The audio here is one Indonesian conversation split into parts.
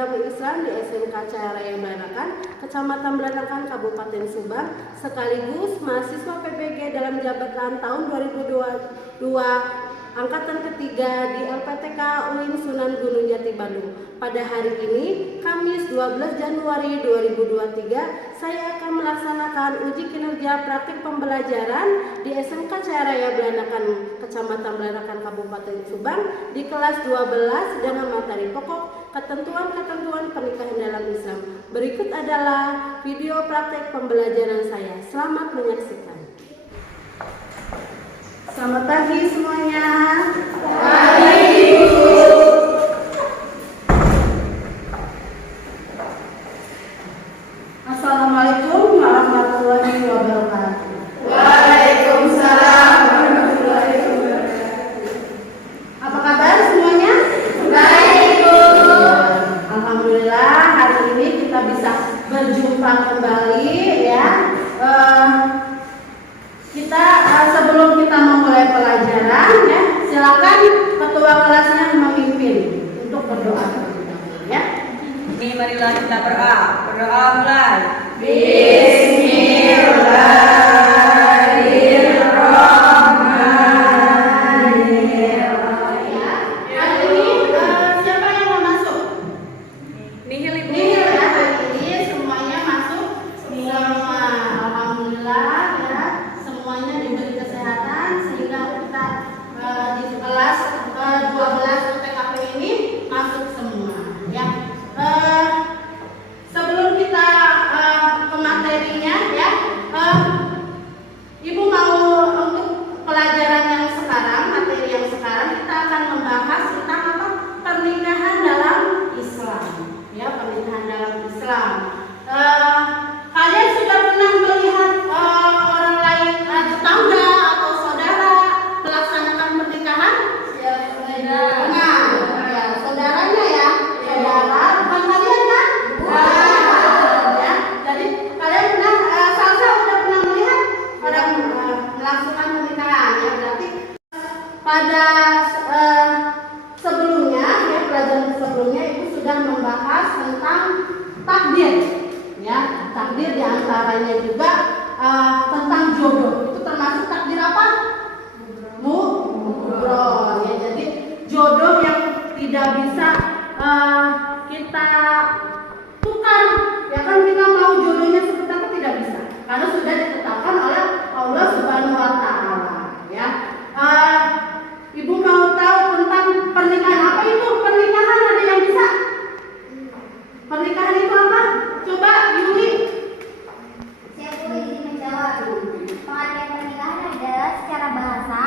Agama Islam di SMK Cahaya Raya Belanakan, Kecamatan Belanakan, Kabupaten Subang, sekaligus mahasiswa PPG dalam jabatan tahun 2022 Angkatan ketiga di LPTK UIN Sunan Gunung Jati Bandung. Pada hari ini, Kamis 12 Januari 2023, saya akan melaksanakan uji kinerja praktik pembelajaran di SMK Cahaya Raya Belanakan, Kecamatan Belanakan, Kabupaten Subang di kelas 12 dengan materi pokok ketentuan-ketentuan pernikahan dalam Islam. Berikut adalah video praktik pembelajaran saya. Selamat menyaksikan. Selamat pagi semuanya. Pagi, Ibu. Assalamualaikum warahmatullahi wabarakatuh. Waalaikumsalam warahmatullahi wabarakatuh. Apa kabar semuanya? Baik, Ibu. Alhamdulillah hari ini kita bisa berjumpa kembali ya. Sebelum kita memulai pelajaran ya, silakan ketua kelasnya memimpin untuk berdoa ya. Ini marilah kita berdoa mulai. Bismillahirrahmanirrahim. Hari ini siapa yang mau masuk? Nihil, Ibu. Nihil ya, hari ini semuanya masuk semua. Alhamdulillah ya, semuanya diberi kesehatan sehingga kita di kelas 12 TKP ini masuk semua ya. Sebelum kita ke materinya ya, Ibu mau untuk pelajaran yang sekarang, materi yang sekarang kita akan membahas tentang apa? Pernikahan dalam Islam ya, pernikahan dalam Islam. Kalian sudah pernah melihat orang lain, tetangga atau saudara melaksanakan pernikahan? Ya, Nah, ya, saudaranya ya, saudara, bukan kalian kan? Ya, jadi kalian pernah, Salsa udah pernah melihat orang melangsungkan pernikahan ya, berarti pada sebelumnya ya, pelajaran sebelumnya itu sudah membahas tentang takdir ya, takdir diantaranya juga tentang jodoh. Itu termasuk takdir apa? Mubroh ya, jadi jodoh yang tidak bisa kita tukar ya kan, kita mau jodohnya seperti apa tidak bisa karena sudah ditetapkan oleh Allah Subhanahu wa Ta'ala ya. Ibu mau tahu tentang pernikahan, apa itu pernikahan? Ada yang bisa? Pernikahan itu apa? Coba Yuli. Saya boleh izin menjawab. Pengertian pernikahan adalah secara bahasa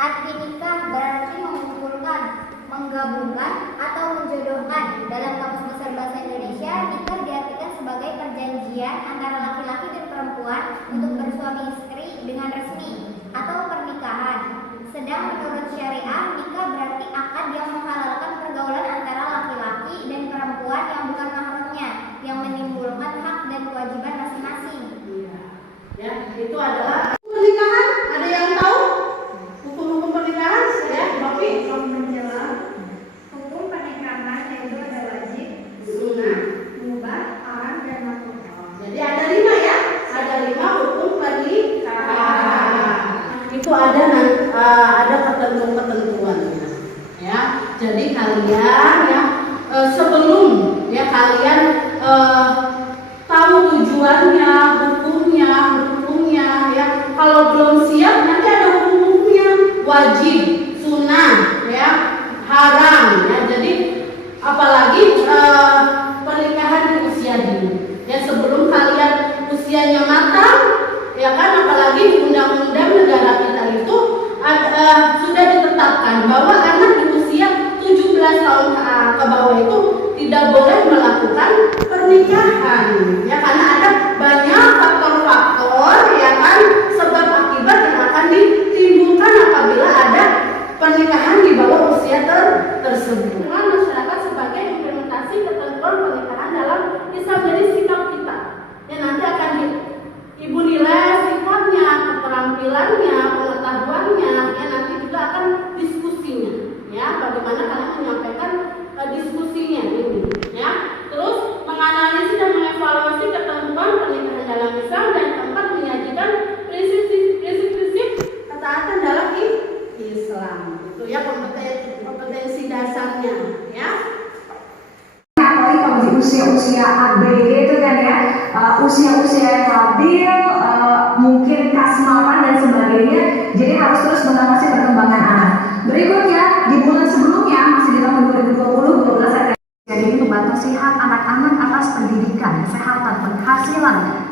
arti nikah berarti mengumpulkan, menggabungkan atau menjodohkan. Dalam Kamus Besar Bahasa Indonesia, nikah diartikan sebagai perjanjian antara laki-laki dan perempuan untuk bersuami istri dengan resmi atau pernikahan. Sedang menurut syariah, nikah berarti akad yang menghalalkan pergaulan antara laki-laki dan perempuan yang bukan mahramnya, yang menimbulkan hak dan kewajiban masing-masing. Ya, itu adalah pernikahan. Ada yang tahu hukum-hukum pernikahan? Ya, Bapak menjelaskan. Hukum pernikahan yaitu ada wajib, sunnah, mubah, haram, dan makruh. Jadi ada 5 ya, ada 5 hukum pernikahan. Itu ada ketentuan-ketentuannya. Ya, jadi kalian ya sebelum ya kalian tahu tujuannya, hukumnya ya. Kalau belum siap nanti ada hukum-hukumnya, wajib, sunnah, ya, haram ya. Jadi apalagi pernikahan di usia dini. Ya, sebelum kalian usianya matang, ya kan, apalagi di undang-undang negara kita itu sudah ditetapkan bahwa anak di usia 17 tahun ke bawah itu tidak boleh melakukan pernikahan ya, karena ada banyak faktor-faktor ya kan, sebab akibat yang akan ditimbulkan apabila ada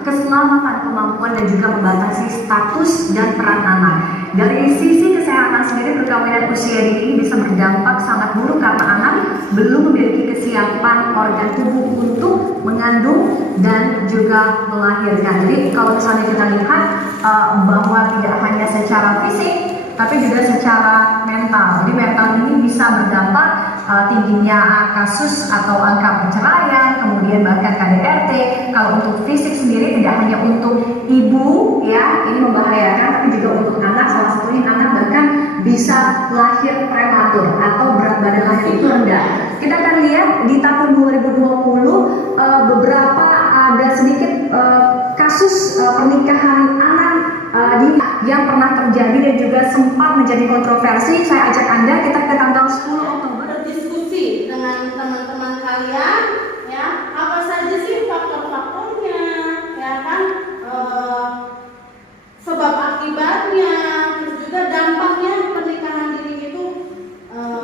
keselamatan, kemampuan, dan juga membatasi status dan peran anak. Dari sisi kesehatan sendiri, perkawinan usia dini ini bisa berdampak sangat buruk karena anak belum memiliki kesiapan organ tubuh untuk mengandung dan juga melahirkan. Jadi kalau misalnya kita lihat bahwa tidak hanya secara fisik, tapi juga secara mental. Jadi mental ini bisa berdampak tingginya kasus atau angka perceraian, kemudian bahkan KDRT. Kalau untuk fisik sendiri tidak hanya untuk ibu ya, ini membahayakan, tapi juga untuk anak. Salah satunya anak bahkan bisa lahir prematur atau berat badan lahir itu rendah. Kita akan lihat di tahun 2020 beberapa ada sedikit kasus pernikahan anak yang pernah terjadi dan juga sempat menjadi kontroversi. Saya ajak Anda kita ke tanggal 10 Oktober berdiskusi dengan teman-teman kalian ya, apa saja sih faktor-faktornya ya kan, sebab akibatnya, terus juga dampaknya pernikahan dini itu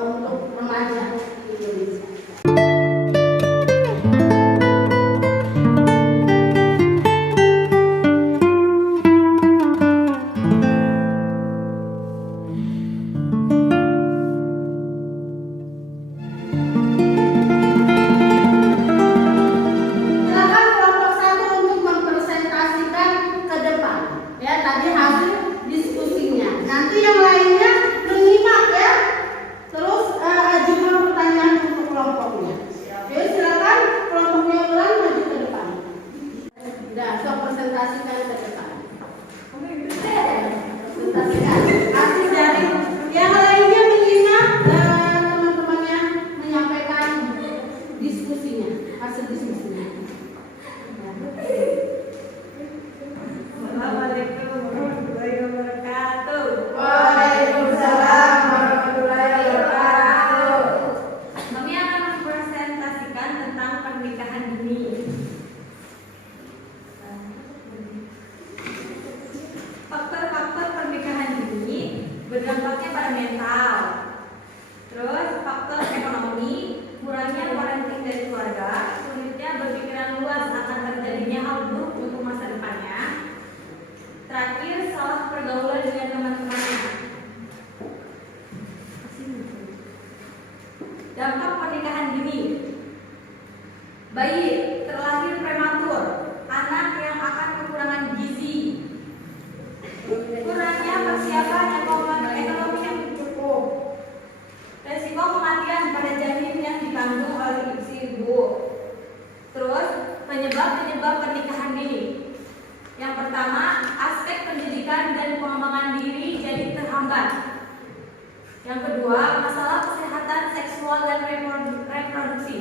untuk remaja di Indonesia. Berdampaknya pada mental, terus faktor ekonomi, kurangnya parenting dari keluarga, sulitnya berpikiran luas akan terjadinya hal buruk untuk masa depannya. Terakhir, salah pergaulan dengan teman-temannya. Dampak pernikahan dini: bayi terlahir prematur, anak yang akan kekurangan gizi, kurangnya persiapan ekonomi yang cukup, resiko kematian pada janin yang dikandung oleh si ibu. Terus penyebab pernikahan dini: yang pertama, aspek pendidikan dan pengembangan diri jadi terhambat. Yang kedua, masalah kesehatan seksual dan reproduksi.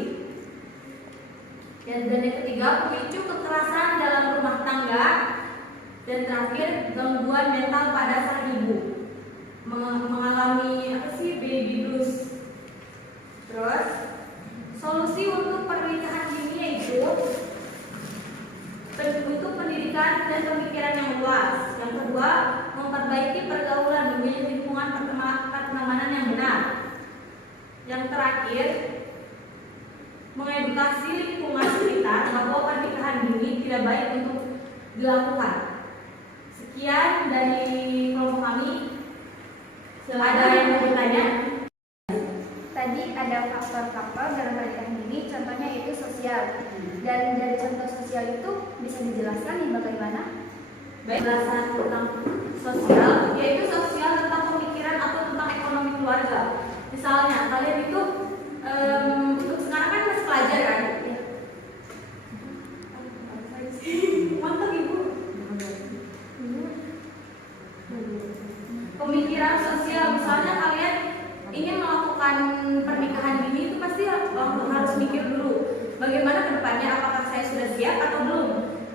Dan yang ketiga, pemicu kekerasan dalam rumah tangga. Dan terakhir, gangguan mental pada sang ibu, mengalami baby blues. Terus solusi untuk pernikahan dini yaitu untuk pendidikan dan pemikiran yang luas. Yang kedua, memperbaiki pergaulan, memilih lingkungan pertemanan yang benar. Yang terakhir, mengedukasi lingkungan sekitar bahwa pernikahan dini tidak baik untuk dilakukan. Sekian dari kelompok kami. Ada yang mau bertanya? Tadi ada faktor-faktor dalam pernikahan dini, contohnya itu sosial. Dan dari contoh sosial itu bisa dijelaskan nih bagaimana? Baik, penjelasan tentang sosial, yaitu sosial tentang pemikiran atau tentang ekonomi keluarga. Misalnya kalian itu untuk sekarang kan masih pelajar kan? Mantap ibu. Pemikiran sosial, misalnya kalian ingin melakukan pernikahan dini itu pasti harus mikir dulu bagaimana kedepannya, apakah saya sudah siap atau belum,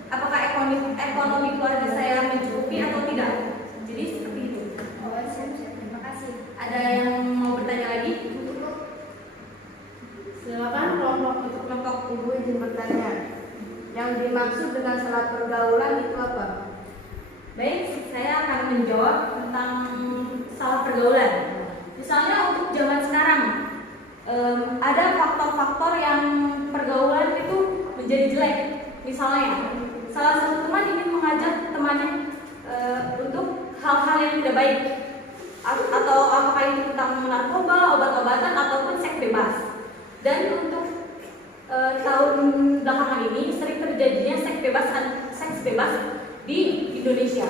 apakah ekonomi keluarga saya mencukupi atau tidak. Jadi seperti itu. Oh, siap. Terima kasih. Ada yang mau bertanya lagi? Silakan kelompok Ibu izin bertanya. Yang dimaksud dengan salah pergaulan itu apa? Baik, saya akan menjawab tentang salah pergaulan. Misalnya untuk zaman sekarang, ada faktor-faktor yang pergaulan itu menjadi jelek. Misalnya, salah baik, atau apakah itu tentang narkoba, obat-obatan ataupun seks bebas. Dan untuk tahun belakangan ini sering terjadinya seks bebas di Indonesia.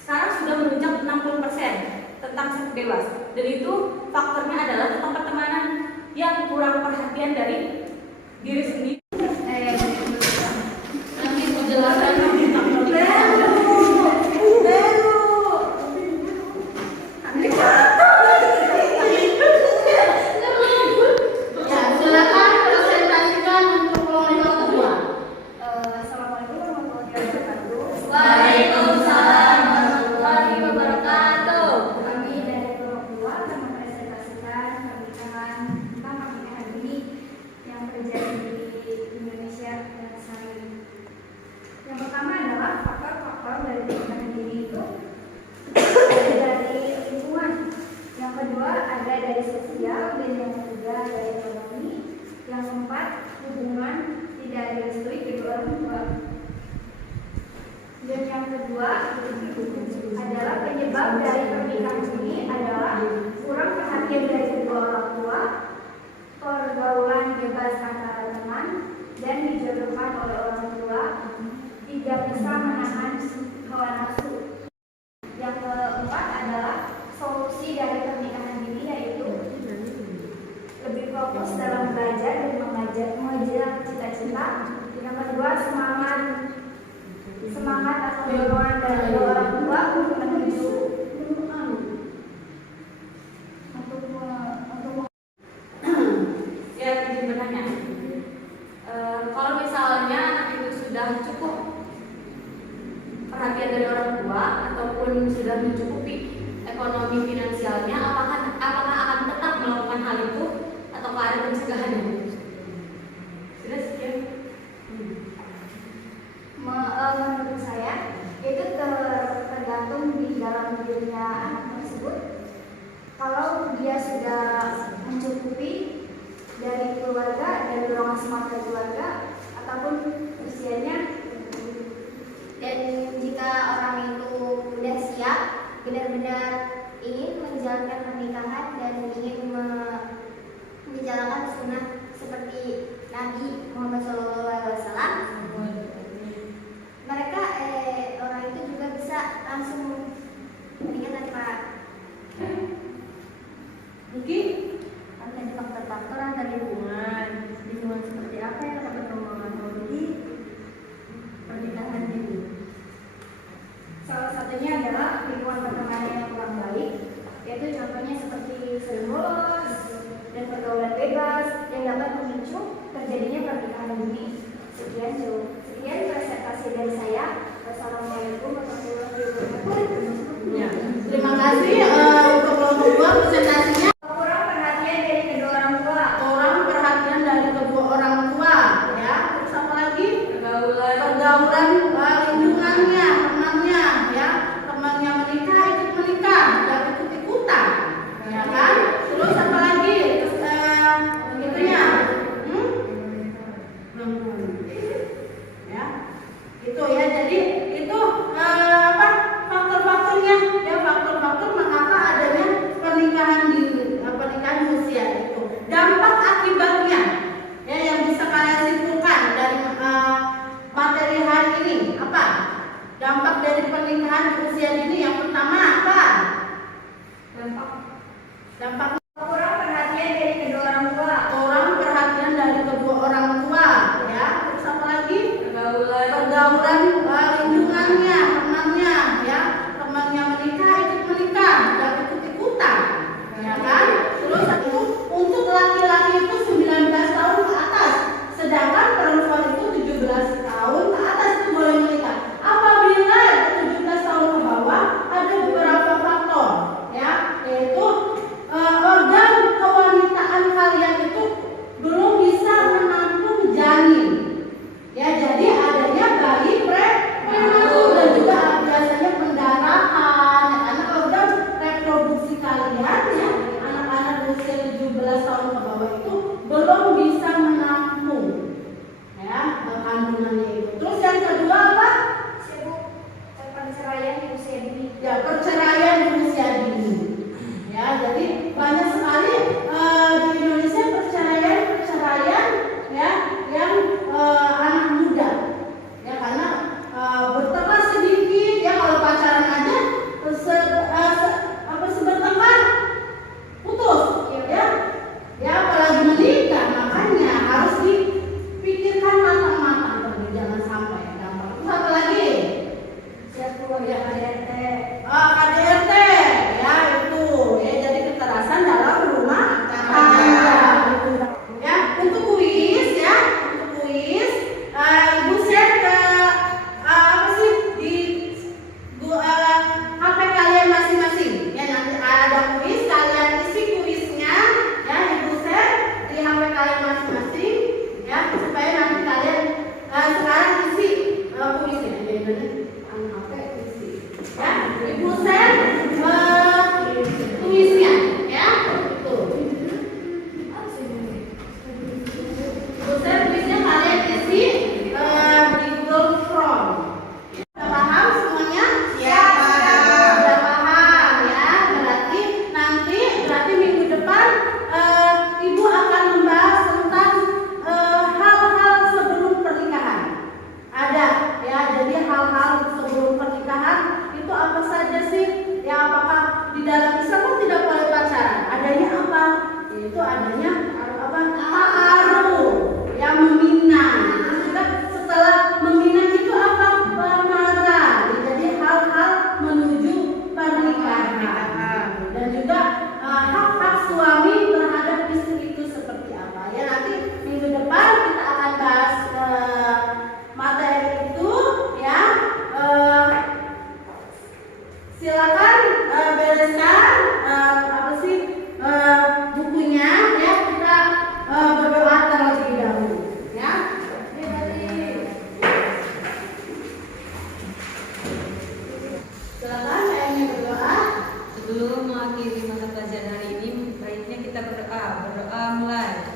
Sekarang sudah menunjang 60% tentang seks bebas, dan itu faktornya adalah tentang pertemanan yang kurang perhatian dari diri sendiri. Nanti penjelasan tentang ya, silakan presentasikan untuk kelompok kedua. Assalamualaikum warahmatullahi wabarakatuh. Waalaikumsalam warahmatullahi wabarakatuh. Kami dari kelompok kedua akan mempresentasikan pernikahan dini yang terjadi di Indonesia dan saat ini. Yang pertama adalah faktor-faktor dari pernikahan dini itu ada dari lingkungan. Yang kedua ada dari sosial, dan yang ketiga dari ekonomi. Yang keempat, hubungan tidak direstui kedua orang tua. Dan yang kedua adalah penyebab dari pernikahan ini adalah kurang perhatian dari kedua orang tua, pergaulan bebas antara teman, dan dijodohkan oleh orang tua, tidak bisa menahan hawa nafsu. Yang keempat adalah solusi dari pernikahan ini yaitu lebih fokus dalam belajar dan mengejar cita-cita. Yang kedua, semangat atau dorongan dari orang tua untuk menuju untuk Ya, izin bertanya. Kalau misalnya anak itu sudah cukup perhatian dari orang tua ataupun sudah mencukupi ekonomi finansialnya, apakah akan tetap melakukan hal itu atau ada pencegahannya? Sudah sekian. menurut saya itu tergantung di dalam dirinya anak tersebut. Kalau dia sudah mencukupi dari keluarga, dari dorongan semangat dari keluarga ataupun usianya, dan jika orang itu sudah siap benar-benar ingin menjalankan pernikahan dan ingin menjalankan sunnah seperti Nabi Muhammad SAW, mereka orang itu juga bisa langsung menikah tanpa Mungkin Ada faktor-faktor antara lingkungan seperti apa yang dapat mempengaruhi pernikahan ini? salah satunya adalah lingkungan pertemanan yang kurang baik, yaitu contohnya seperti sering bolos dan pergaulan bebas yang dapat memicu terjadinya pernikahan dini. Sekian presentasi dari saya. Wassalamualaikum warahmatullahi wabarakatuh. ya. Terima kasih untuk kelompok kedua presentasinya. Kurang perhatian dari kedua orang tua. Kurang perhatian dari kedua orang tua, ya. Terus apa lagi? Pergaulan lingkungannya, temannya, ya. Temannya menikah, ikut menikah, dan ikut-ikutan, ya kan? Terus apa lagi? Terus itunya, ya. Itu ya. Jadi itu apa? Faktor-faktornya, ya, faktor-faktor mengapa adanya pernikahan usia itu. Dampak akibatnya, ya, yang bisa kalian simpulkan dari materi hari ini apa? Dampak dari pernikahan di usia dini yang pertama apa? Dampak Kurang perhatian dari kedua orang tua. kurang perhatian dari kedua orang tua, ya. Terus apa lagi? Pergaulan lingkungannya, temannya, ya. Temannya menikah, ikut menikah, dan ikut-ikutan, ya kan? Terus untuk laki-laki itu 19 tahun ke atas, sedangkan perempuan itu 17 tahun ke atas itu boleh menikah. Apabila 17 tahun ke bawah, ada beberapa faktor, ya, yaitu orang jadi hal-hal sebelum pernikahan itu apa saja sih? Ya apakah di dalam Islam kan tidak boleh pacaran? Adanya apa? Yaitu adanya apa? Ta'aruf, yang meminang. Terus juga setelah meminang itu apa? Lamaran. Jadi hal-hal menuju pernikahan. Dan juga hak-hak suami terhadap istri itu seperti apa? Ya nanti minggu depan kita akan bahas materi itu ya. Silakan bereskan apa sih bukunya ya, kita berdoa terlebih dahulu ya. Silakan ayahnya berdoa. Sebelum mengakhiri mata pelajaran hari ini, baiknya kita berdoa mulai.